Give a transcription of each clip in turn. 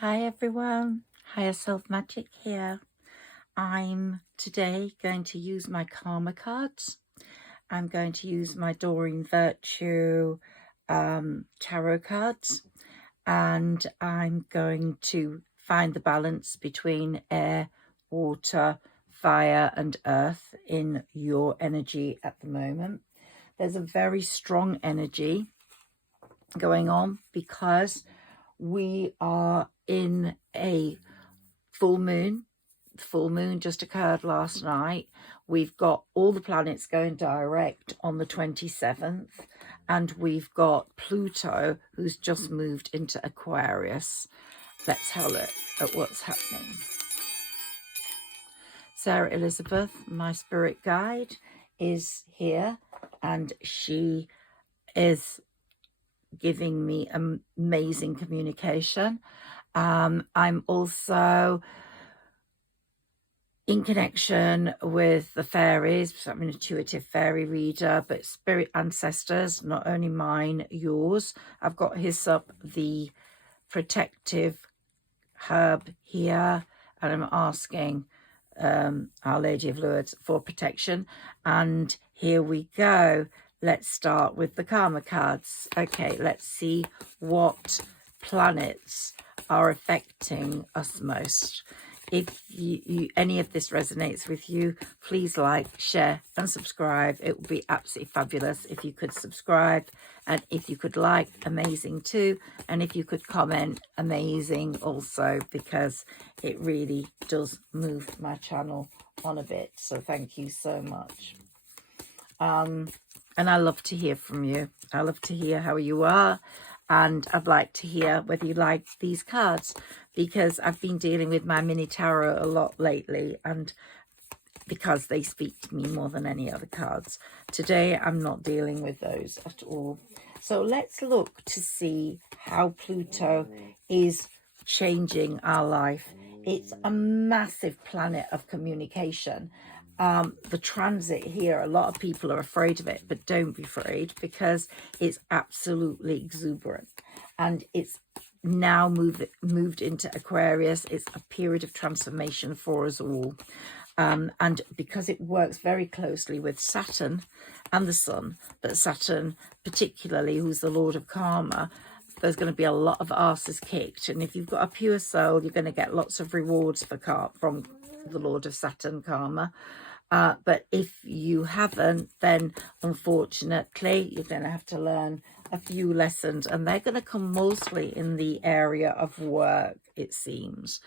Hi everyone, Higher Self Magic here. I'm today going to use my karma cards. I'm going to use my Doreen Virtue tarot cards, and I'm going to find the balance between air, water, fire and earth in your energy at the moment. There's a very strong energy going on because we are in a full moon. The full moon just occurred last night. We've got all the planets going direct on the 27th, and we've got Pluto, who's just moved into Aquarius. Let's have a look at what's happening. Sarah Elizabeth, my spirit guide, is here, and she is giving me amazing communication. I'm also in connection with the fairies, so I'm an intuitive fairy reader, but spirit ancestors, not only mine, yours. I've got Higherself, the protective herb here, and I'm asking Our Lady of Lourdes for protection. And here we go. Let's start with the karma cards. Okay, let's see what planets are affecting us most. If any of this resonates with you, please like, share and subscribe. It would be absolutely fabulous if you could subscribe, and if you could like, amazing too, and if you could comment, amazing also, because it really does move my channel on a bit. So thank you so much. And I love to hear from you. I love to hear how you are. And I'd like to hear whether you like these cards, because I've been dealing with my mini tarot a lot lately, and because they speak to me more than any other cards. Today, I'm not dealing with those at all. So let's look to see how Pluto is changing our life. It's a massive planet of communication. The transit here, a lot of people are afraid of it, but don't be afraid, because it's absolutely exuberant, and it's now moved into Aquarius. It's a period of transformation for us all, and because it works very closely with Saturn and the Sun, but Saturn particularly, who's the Lord of Karma, there's going to be a lot of asses kicked, and if you've got a pure soul, you're going to get lots of rewards from the Lord of Saturn Karma. But if you haven't, then unfortunately you're going to have to learn a few lessons, and they're going to come mostly in the area of work, it seems.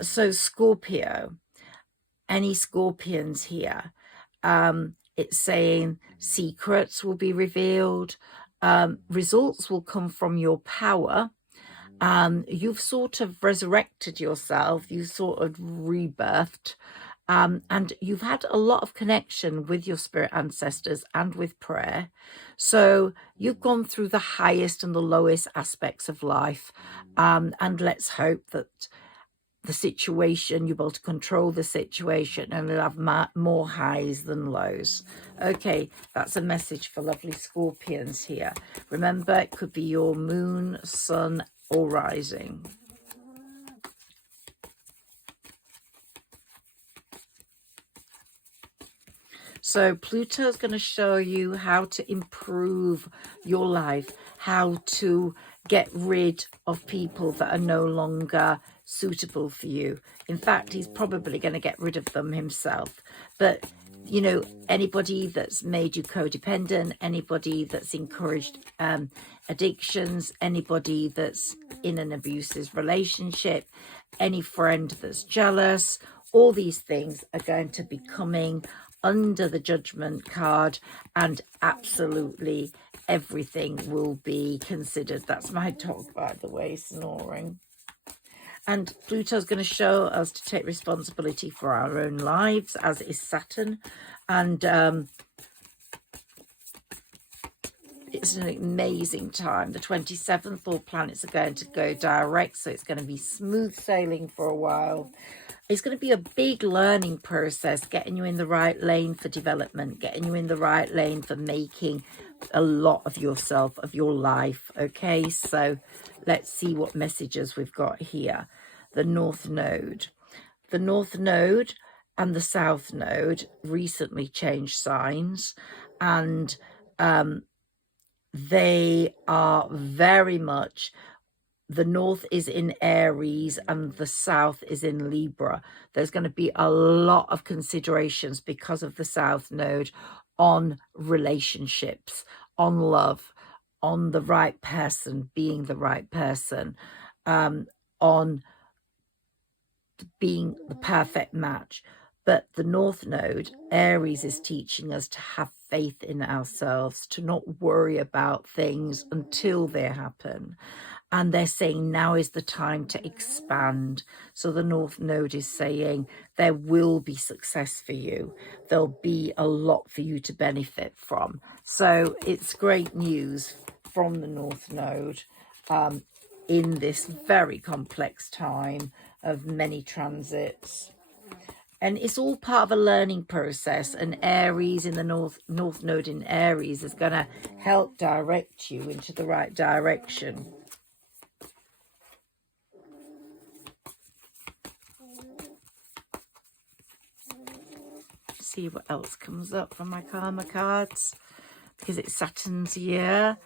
So Scorpio, any Scorpions here, it's saying secrets will be revealed, results will come from your power. You've sort of resurrected yourself, you sort of rebirthed. And you've had a lot of connection with your spirit ancestors and with prayer. So you've gone through the highest and the lowest aspects of life. And let's hope that the situation, you're able to control the situation, and you'll have more highs than lows. Okay, that's a message for lovely Scorpions here. Remember, it could be your moon, sun, or rising. So Pluto is going to show you how to improve your life, how to get rid of people that are no longer suitable for you. In fact, he's probably going to get rid of them himself. But, you know, anybody that's made you codependent, anybody that's encouraged addictions, anybody that's in an abusive relationship, any friend that's jealous, all these things are going to be coming under the judgment card, and absolutely everything will be considered. That's my dog, by the way, snoring. And Pluto's going to show us to take responsibility for our own lives, as is Saturn. And It's an amazing time. The 27th, all planets are going to go direct, so it's going to be smooth sailing for a while. It's going to be a big learning process, getting you in the right lane for development, getting you in the right lane for making a lot of yourself, of your life. Okay, so let's see what messages we've got here. The North Node. The North Node and the South Node recently changed signs, and they are very much, the North is in Aries and the South is in Libra. There's going to be a lot of considerations because of the South Node on relationships, on love, on the right person, being the right person, on being the perfect match. But the North Node, Aries, is teaching us to have faith in ourselves, to not worry about things until they happen. And they're saying now is the time to expand. So the North Node is saying there will be success for you. There'll be a lot for you to benefit from. So it's great news from the North Node in this very complex time of many transits. And it's all part of a learning process, and Aries in the North Node in Aries is going to help direct you into the right direction. See what else comes up from my karma cards, because it's Saturn's year.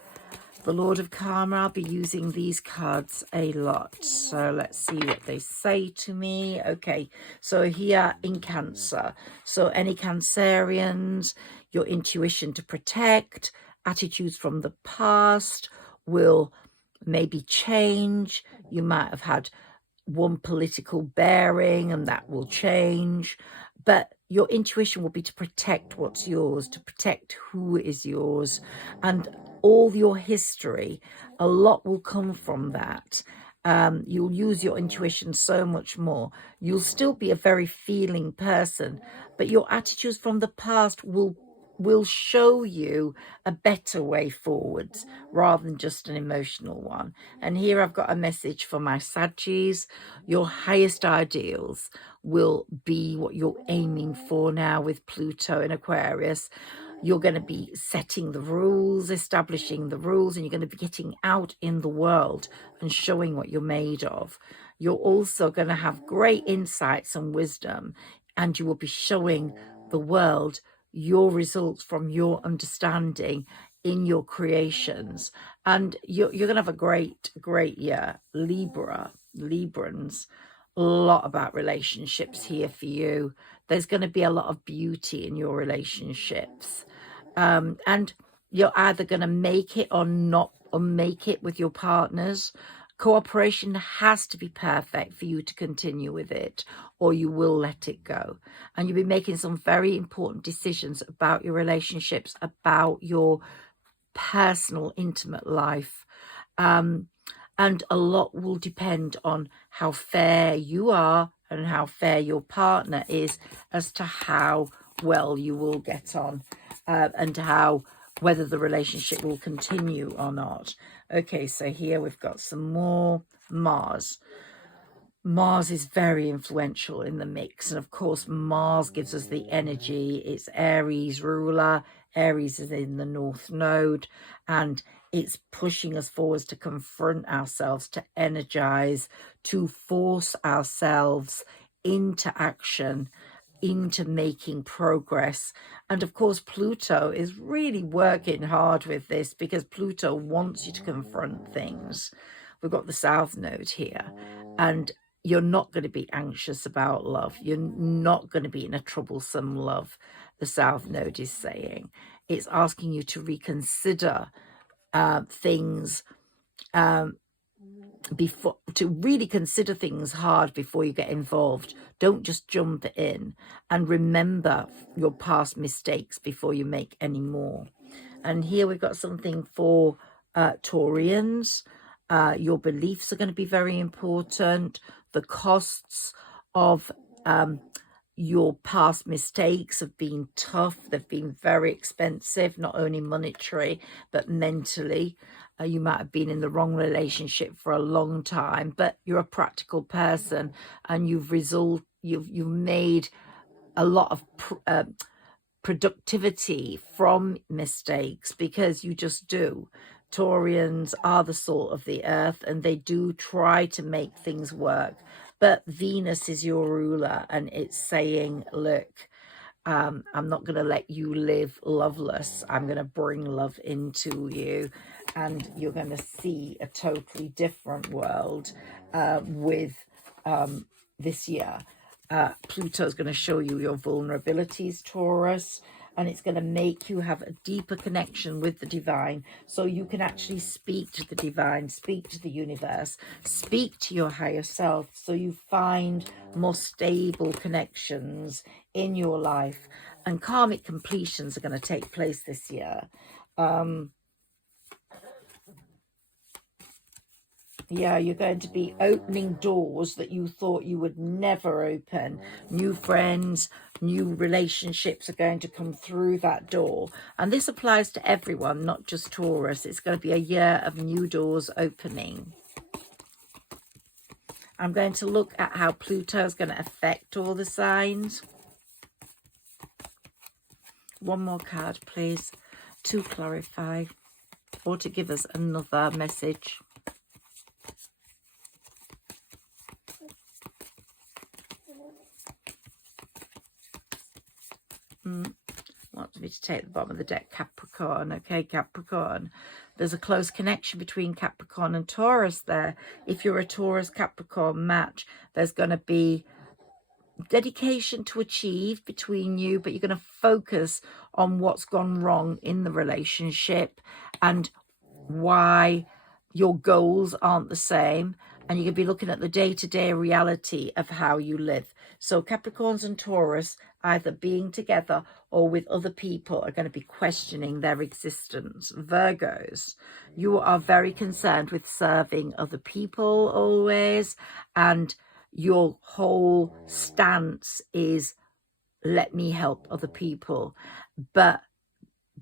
The Lord of Karma, I'll be using these cards a lot. So let's see what they say to me. Okay, so here in Cancer. So any Cancerians, your intuition to protect, attitudes from the past will maybe change. You might have had one political bearing and that will change. But your intuition will be to protect what's yours, to protect who is yours, and all your history. A lot will come from that. You'll use your intuition so much more. You'll still be a very feeling person, but your attitudes from the past will show you a better way forwards rather than just an emotional one. And here I've got a message for my Saggies. Your highest ideals will be what you're aiming for now with Pluto in Aquarius. You're going to be setting the rules, establishing the rules, and you're going to be getting out in the world and showing what you're made of. You're also going to have great insights and wisdom, and you will be showing the world your results from your understanding in your creations. And you're going to have a great year. Librans, a lot about relationships here for you. There's going to be a lot of beauty in your relationships. And you're either going to make it or not, or make it with your partners. Cooperation has to be perfect for you to continue with it, or you will let it go. And you'll be making some very important decisions about your relationships, about your personal, intimate life. And a lot will depend on how fair you are and how fair your partner is as to how well you will get on, and whether the relationship will continue or not. Okay, so here we've got some more Mars. Mars is very influential in the mix. And of course, Mars gives us the energy. It's Aries ruler. Aries is in the North Node. And it's pushing us forwards to confront ourselves, to energize, to force ourselves into action, into making progress. And of course, Pluto is really working hard with this, because Pluto wants you to confront things. We've got the South Node here, and you're not going to be anxious about love. You're not going to be in a troublesome love, the South Node is saying. It's asking you to reconsider things, before, to really consider things hard before you get involved. Don't just jump in, and remember your past mistakes before you make any more. And here we've got something for Taurians. Your beliefs are going to be very important. The costs of your past mistakes have been tough. They've been very expensive, not only monetary, but mentally. You might have been in the wrong relationship for a long time, but you're a practical person, and you've made a lot of productivity from mistakes, because you just do. Taurians are the salt of the earth, and they do try to make things work. But Venus is your ruler, and it's saying, look, I'm not going to let you live loveless. I'm going to bring love into you, and you're going to see a totally different world with this year. Pluto is going to show you your vulnerabilities, Taurus, and it's going to make you have a deeper connection with the divine, so you can actually speak to the divine, speak to the universe, speak to your higher self, so you find more stable connections in your life. And karmic completions are going to take place this year. Yeah, you're going to be opening doors that you thought you would never open. New friends, new relationships are going to come through that door. And this applies to everyone, not just Taurus. It's going to be a year of new doors opening. I'm going to look at how Pluto is going to affect all the signs. One more card, please, to clarify or to give us another message. Wants me to take the bottom of the deck, Capricorn. Okay, Capricorn. There's a close connection between Capricorn and Taurus there. If you're a Taurus-Capricorn match, there's going to be dedication to achieve between you, but you're going to focus on what's gone wrong in the relationship and why your goals aren't the same, and you're going to be looking at the day-to-day reality of how you live. So Capricorns and Taurus, either being together or with other people, are going to be questioning their existence. Virgos, you are very concerned with serving other people always, and your whole stance is, let me help other people. But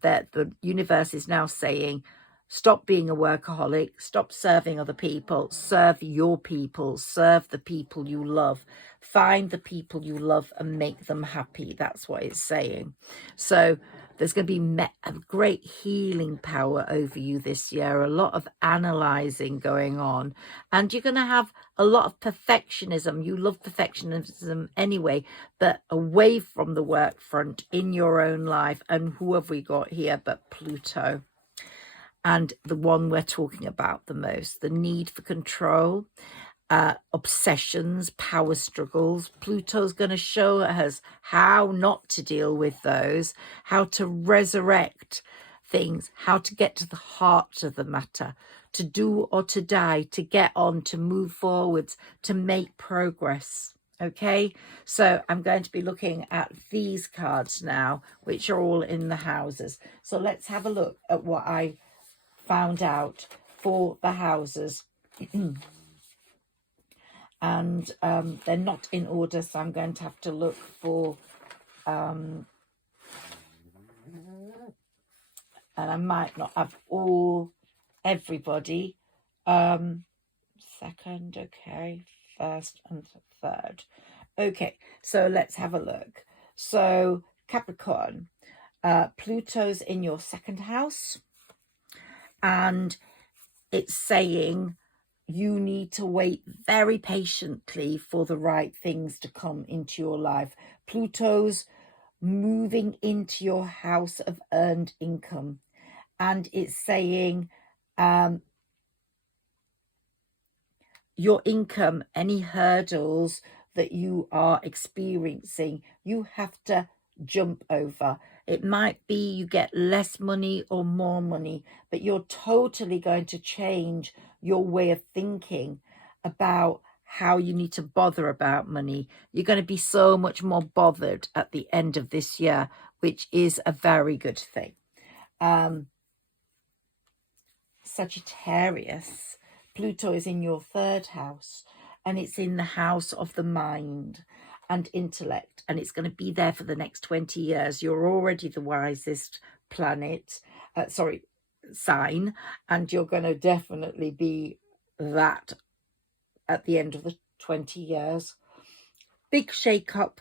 that the universe is now saying, stop being a workaholic, stop serving other people, serve your people, serve the people you love, find the people you love and make them happy. That's what it's saying. So there's going to be a great healing power over you this year, a lot of analyzing going on, and you're going to have a lot of perfectionism. You love perfectionism anyway, but away from the work front in your own life. And who have we got here but Pluto? And the one we're talking about the most, the need for control, obsessions, power struggles. Pluto's going to show us how not to deal with those, how to resurrect things, how to get to the heart of the matter, to do or to die, to get on, to move forwards, to make progress. Okay, so I'm going to be looking at these cards now, which are all in the houses. So let's have a look at what I found out for the houses. And they're not in order, so I'm going to have to look for and I might not have everybody. Second, okay, first and third. Okay, so let's have a look. So Capricorn, Pluto's in your second house, and it's saying you need to wait very patiently for the right things to come into your life. Pluto's moving into your house of earned income, and it's saying your income, any hurdles that you are experiencing, you have to jump over. It might be you get less money or more money, but you're totally going to change your way of thinking about how you need to bother about money. You're going to be so much more bothered at the end of this year, which is a very good thing. Sagittarius, Pluto is in your third house, and it's in the house of the mind. and intellect, and it's going to be there for the next 20 years. You're already the wisest planet, sign, and you're going to definitely be that at the end of the 20 years. Big shake up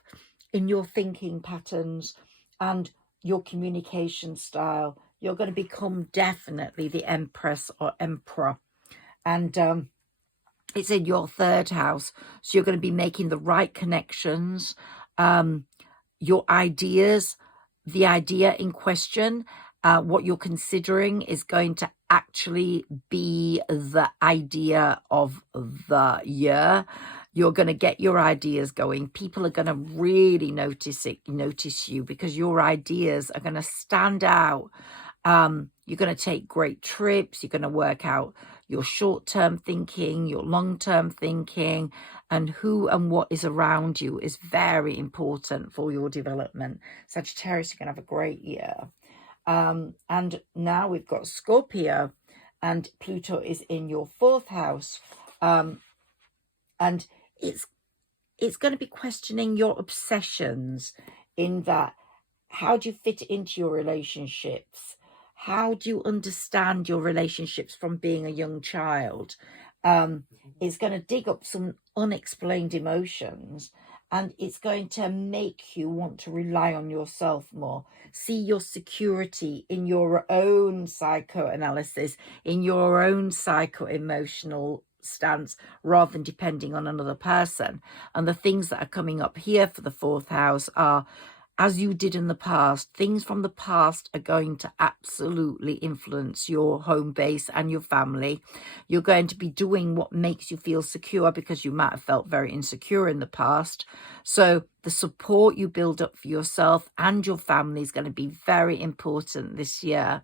in your thinking patterns and your communication style. You're going to become definitely the Empress or Emperor. And it's in your 3rd house. So you're going to be making the right connections. Your ideas, the idea in question, what you're considering is going to actually be the idea of the year. You're going to get your ideas going. People are going to really notice you, because your ideas are going to stand out. You're going to take great trips. You're going to work out your short-term thinking, your long-term thinking, and who and what is around you is very important for your development. Sagittarius, you're going to have a great year. And now we've got Scorpio, and Pluto is in your 4th house. And it's going to be questioning your obsessions, in that, how do you fit into your relationships? How do you understand your relationships from being a young child? It's going to dig up some unexplained emotions, and it's going to make you want to rely on yourself more. See your security in your own psychoanalysis, in your own psycho-emotional stance, rather than depending on another person. And the things that are coming up here for the 4th house are, as you did in the past, things from the past are going to absolutely influence your home base and your family. You're going to be doing what makes you feel secure, because you might have felt very insecure in the past. So the support you build up for yourself and your family is going to be very important this year,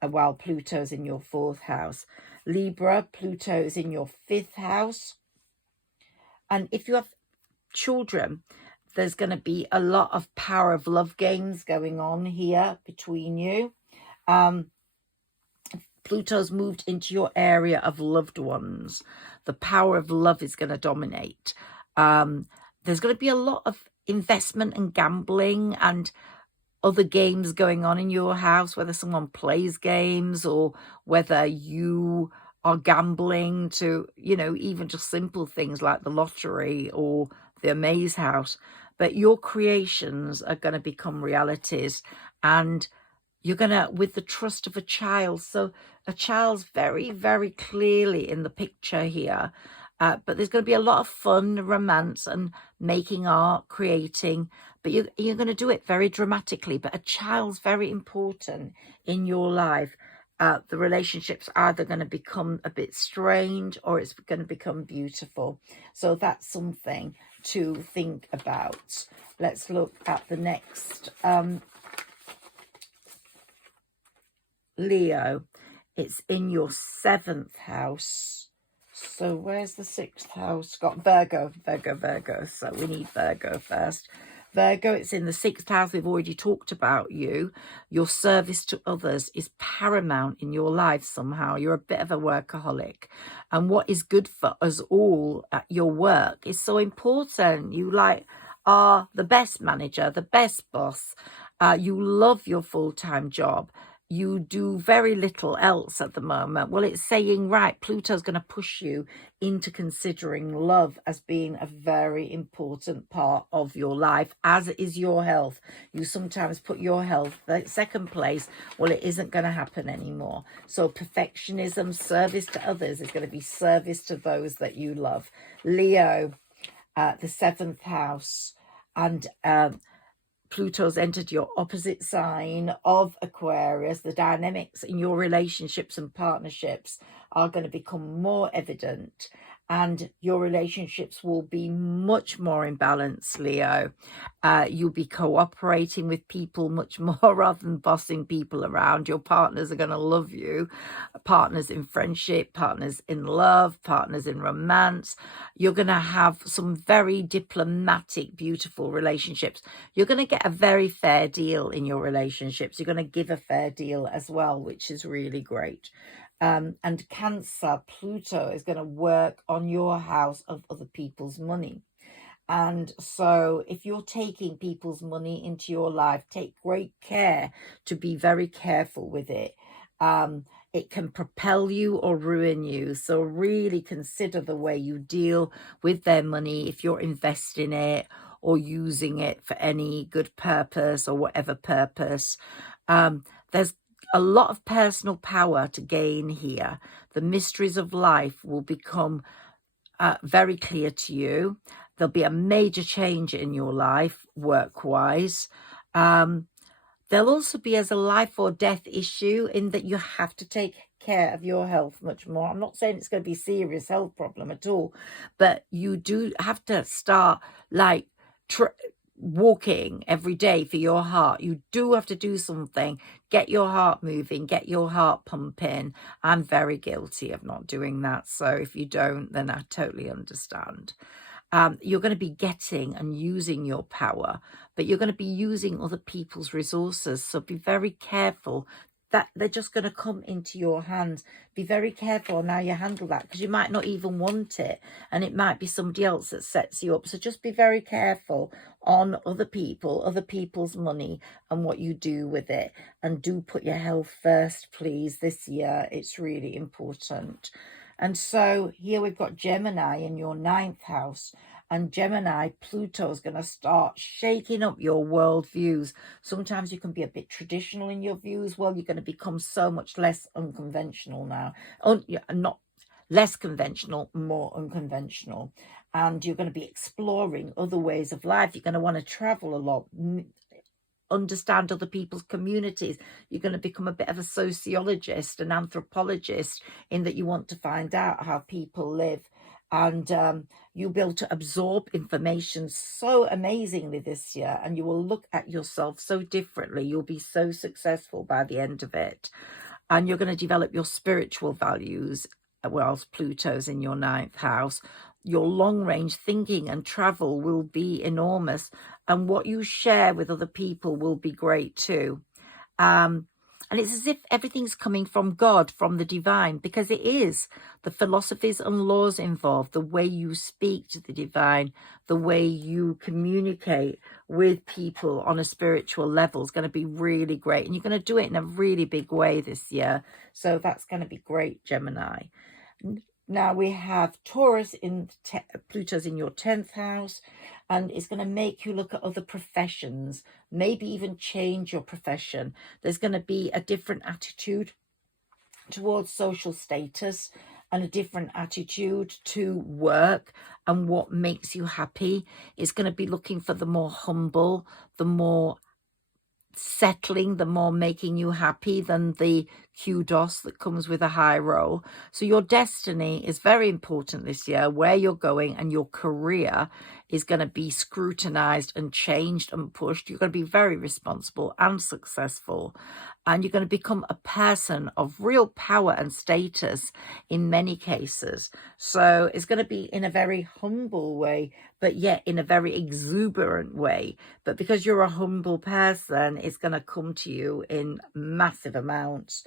while Pluto's in your 4th house. Libra, Pluto is in your 5th house. And if you have children, there's going to be a lot of power of love games going on here between you. Pluto's moved into your area of loved ones. The power of love is going to dominate. There's going to be a lot of investment and gambling and other games going on in your house, whether someone plays games or whether you are gambling to, even just simple things like the lottery or the Amaze House. But your creations are going to become realities, and you're going to, with the trust of a child. So a child's very, very clearly in the picture here. But there's going to be a lot of fun, romance, and making art, creating. But you're going to do it very dramatically. But a child's very important in your life. The relationship's either going to become a bit strange, or it's going to become beautiful. So that's something to think about. Let's look at the next. Leo, it's in your 7th house. So where's the 6th house? Got Virgo. So we need Virgo first. Virgo, it's in the 6th house. We've already talked about you. Your service to others is paramount in your life somehow. You're a bit of a workaholic. And what is good for us all at your work is so important. You are the best manager, the best boss. You love your full-time job. You do very little else at the moment. Well, it's saying, right, Pluto's going to push you into considering love as being a very important part of your life, as is your health. You sometimes put your health at 2nd place. Well, it isn't going to happen anymore. So perfectionism, service to others is going to be service to those that you love. Leo, the 7th house, and Pluto's entered your opposite sign of Aquarius. The dynamics in your relationships and partnerships are going to become more evident, and your relationships will be much more in balance, Leo. You'll be cooperating with people much more rather than bossing people around. Your partners are going to love you. Partners in friendship, partners in love, partners in romance. You're going to have some very diplomatic, beautiful relationships. You're going to get a very fair deal in your relationships. You're going to give a fair deal as well, which is really great. And Cancer, Pluto is going to work on your house of other people's money. And so if you're taking people's money into your life, take great care to be very careful with it. It can propel you or ruin you. So really consider the way you deal with their money if you're investing it or using it for any good purpose or whatever purpose. There's a lot of personal power to gain here. The mysteries of life will become very clear to you. There'll be a major change in your life, work-wise. There'll also be as a life or death issue in that you have to take care of your health much more. I'm not saying it's going to be a serious health problem at all, but you do have to start like walking every day for your heart. You do have to do something. Get your heart moving, get your heart pumping. I'm very guilty of not doing that. So if you don't, then I totally understand. You're going to be getting and using your power, but you're going to be using other people's resources. So be very careful that they're just going to come into your hands. Be very careful on how you handle that, because you might not even want it, and it might be somebody else that sets you up. So just be very careful on other people, other people's money, and what you do with it. And do put your health first, please, this year. It's really important. And so here we've got Gemini in your 9th house. And Gemini, Pluto is going to start shaking up your world views. Sometimes you can be a bit traditional in your views. Well, you're going to become so much less unconventional now. Not less conventional, more unconventional. And you're going to be exploring other ways of life. You're going to want to travel a lot, understand other people's communities. You're going to become a bit of a sociologist, an anthropologist, in that you want to find out how people live. And you'll be able to absorb information so amazingly this year, and you will look at yourself so differently. You'll be so successful by the end of it. And you're going to develop your spiritual values whilst Pluto's in your 9th house. Your long-range thinking and travel will be enormous, and what you share with other people will be great too. And it's as if everything's coming from God, from the divine, because it is. The philosophies and laws involved, the way you speak to the divine, the way you communicate with people on a spiritual level is going to be really great. And you're going to do it in a really big way this year. So that's going to be great, Gemini. Now we have Taurus in Pluto's in your 10th house, and it's going to make you look at other professions, maybe even change your profession. There's going to be a different attitude towards social status and a different attitude to work and what makes you happy. It's going to be looking for the more humble, the more settling, the more making you happy than the kudos that comes with a high role. So your destiny is very important this year. Where you're going and your career is going to be scrutinized and changed and pushed. You're going to be very responsible and successful, and you're going to become a person of real power and status in many cases. So it's going to be in a very humble way, but yet in a very exuberant way. But because you're a humble person, it's going to come to you in massive amounts.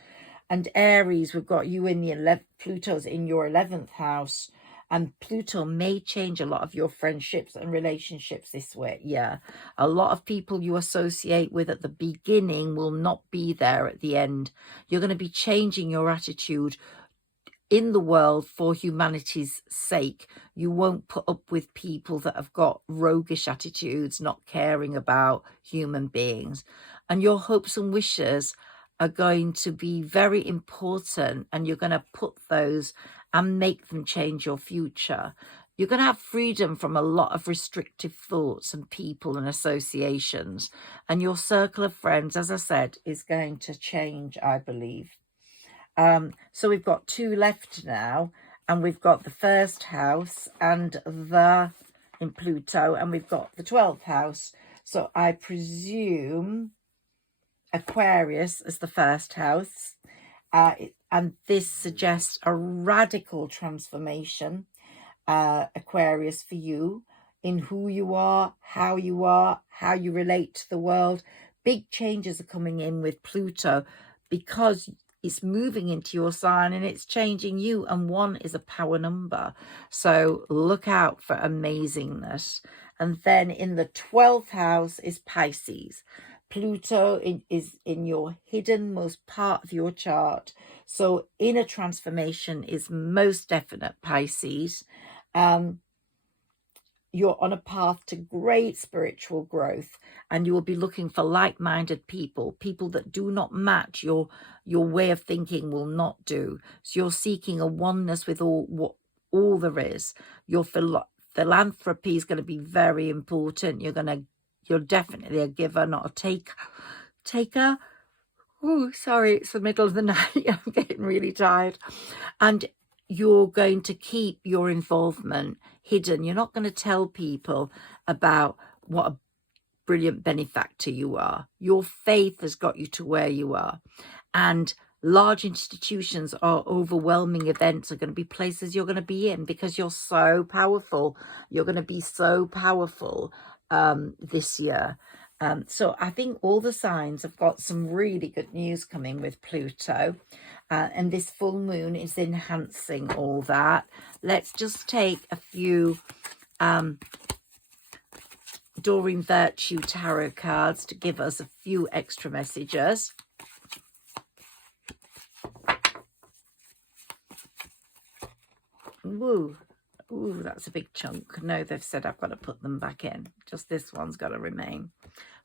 And Aries, we've got you in the 11th, Pluto's in your 11th house. And Pluto may change a lot of your friendships and relationships this way. Yeah, a lot of people you associate with at the beginning will not be there at the end. You're going to be changing your attitude in the world for humanity's sake. You won't put up with people that have got roguish attitudes, not caring about human beings. And your hopes and wishes are going to be very important, and you're going to put those and make them change your future. You're going to have freedom from a lot of restrictive thoughts and people and associations. And your circle of friends, as I said, is going to change, I believe. So we've got 2 left now, and we've got the 1st house and in Pluto, and we've got the 12th house. So I presume Aquarius is the 1st house. And this suggests a radical transformation, Aquarius, for you in who you are, how you relate to the world. Big changes are coming in with Pluto, because it's moving into your sign and it's changing you. And 1 is a power number. So look out for amazingness. And then in the 12th house is Pisces. Pluto is in your hidden most part of your chart. So inner transformation is most definite, Pisces. You're on a path to great spiritual growth, and you will be looking for like-minded people that do not match your way of thinking will not do. So you're seeking a oneness with all there is. Your philanthropy is going to be very important. You're definitely a giver, not a taker. Oh, sorry, it's the middle of the night. I'm getting really tired. And you're going to keep your involvement hidden. You're not going to tell people about what a brilliant benefactor you are. Your faith has got you to where you are. And large institutions or overwhelming events are going to be places you're going to be in because you're so powerful. You're going to be so powerful this year. So I think all the signs have got some really good news coming with Pluto. And this full moon is enhancing all that. Let's just take a few Doreen Virtue tarot cards to give us a few extra messages. Woo. Ooh, that's a big chunk. No, they've said I've got to put them back in. Just this one's got to remain.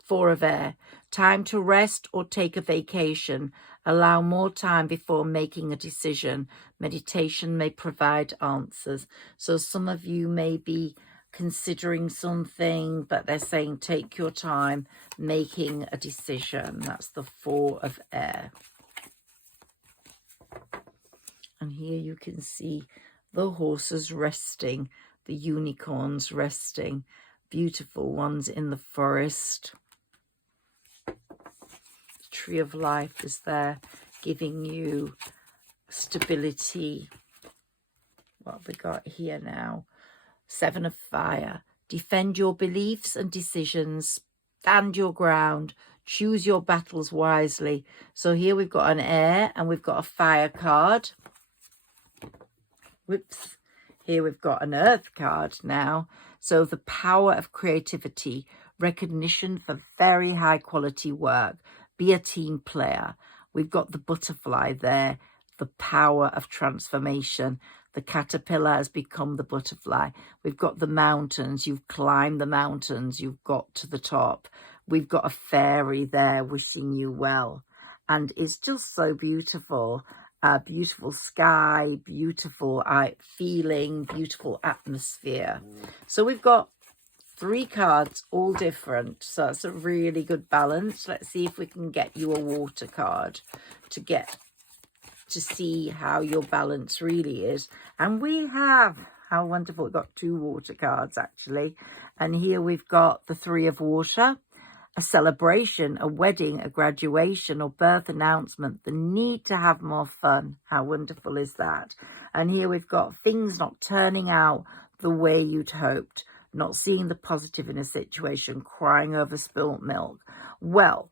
4 of air. Time to rest or take a vacation. Allow more time before making a decision. Meditation may provide answers. So some of you may be considering something, but they're saying take your time making a decision. That's the 4 of air. And here you can see the horses resting, the unicorns resting, beautiful ones in the forest. The tree of life is there, giving you stability. What have we got here now? 7 of fire. Defend your beliefs and decisions. Stand your ground. Choose your battles wisely. So here we've got an air and we've got a fire card. Whoops. Here we've got an earth card now. So the power of creativity, recognition for very high quality work. Be a team player. We've got the butterfly there, the power of transformation. The caterpillar has become the butterfly. We've got the mountains. You've climbed the mountains. You've got to the top. We've got a fairy there wishing you well. And it's just so beautiful. Beautiful sky, beautiful feeling, beautiful atmosphere. So we've got 3 cards, all different. So it's a really good balance. Let's see if we can get you a water card to see how your balance really is. And we have, how wonderful, we've got 2 water cards actually. And here we've got the 3 of water. A celebration, a wedding, a graduation or birth announcement, the need to have more fun. How wonderful is that? And here we've got things not turning out the way you'd hoped, not seeing the positive in a situation, crying over spilt milk. Well,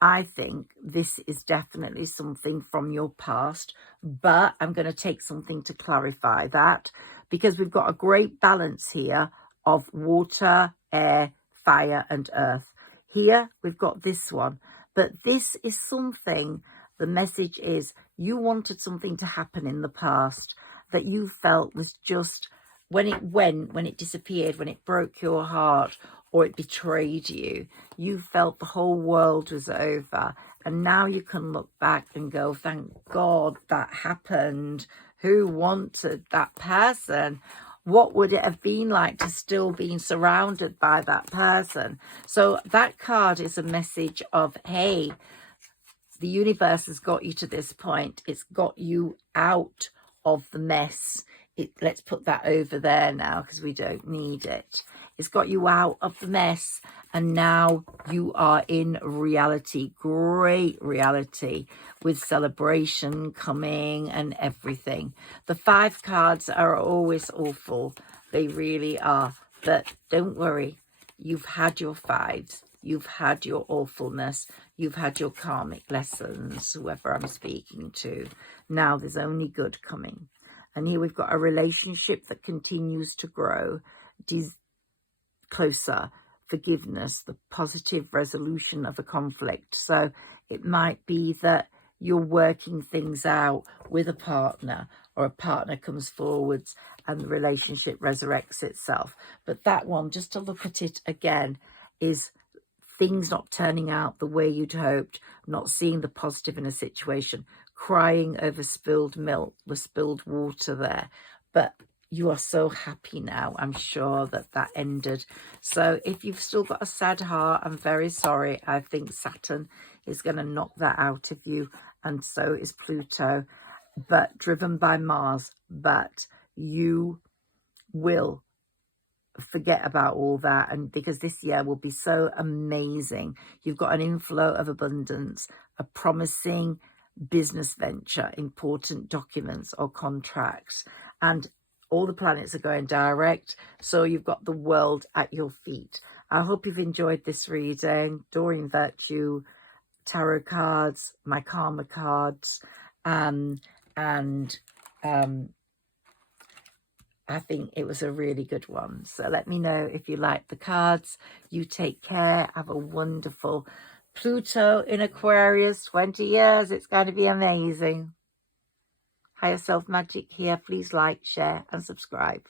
I think this is definitely something from your past, but I'm going to take something to clarify that because we've got a great balance here of water, air, fire and earth. Here we've got this one, but this is something, the message is you wanted something to happen in the past that you felt was just, when it disappeared, when it broke your heart or it betrayed you, you felt the whole world was over. And now you can look back and go, thank God that happened. Who wanted that person? What would it have been like to still being surrounded by that person? So that card is a message of, hey, the universe has got you to this point. It's got you out of the mess. Let's put that over there now because we don't need it. It's got you out of the mess and now you are in reality, great reality with celebration coming and everything. The 5 cards are always awful. They really are. But don't worry. You've had your 5s. You've had your awfulness. you've had your karmic lessons, whoever I'm speaking to. Now there's only good coming. And here we've got a relationship that continues to grow, closer, forgiveness, the positive resolution of a conflict. So it might be that you're working things out with a partner, or a partner comes forwards and the relationship resurrects itself. But that one, just to look at it again, is things not turning out the way you'd hoped, not seeing the positive in a situation, crying over spilled milk, the spilled water there. But you are so happy now. I'm sure that that ended. So if you've still got a sad heart, I'm very sorry. I think Saturn is going to knock that out of you, and so is Pluto, but driven by Mars. But you will forget about all that, and because this year will be so amazing. You've got an inflow of abundance, a promising business venture, important documents or contracts, and all the planets are going direct, so you've got the world at your feet. I hope you've enjoyed this reading. Doreen Virtue tarot cards, my karma cards, and I think it was a really good one. So let me know if you like the cards. You take care. Have a wonderful Pluto in Aquarius, 20 years. It's going to be amazing. Higher Self Magic here. Please like, share and subscribe.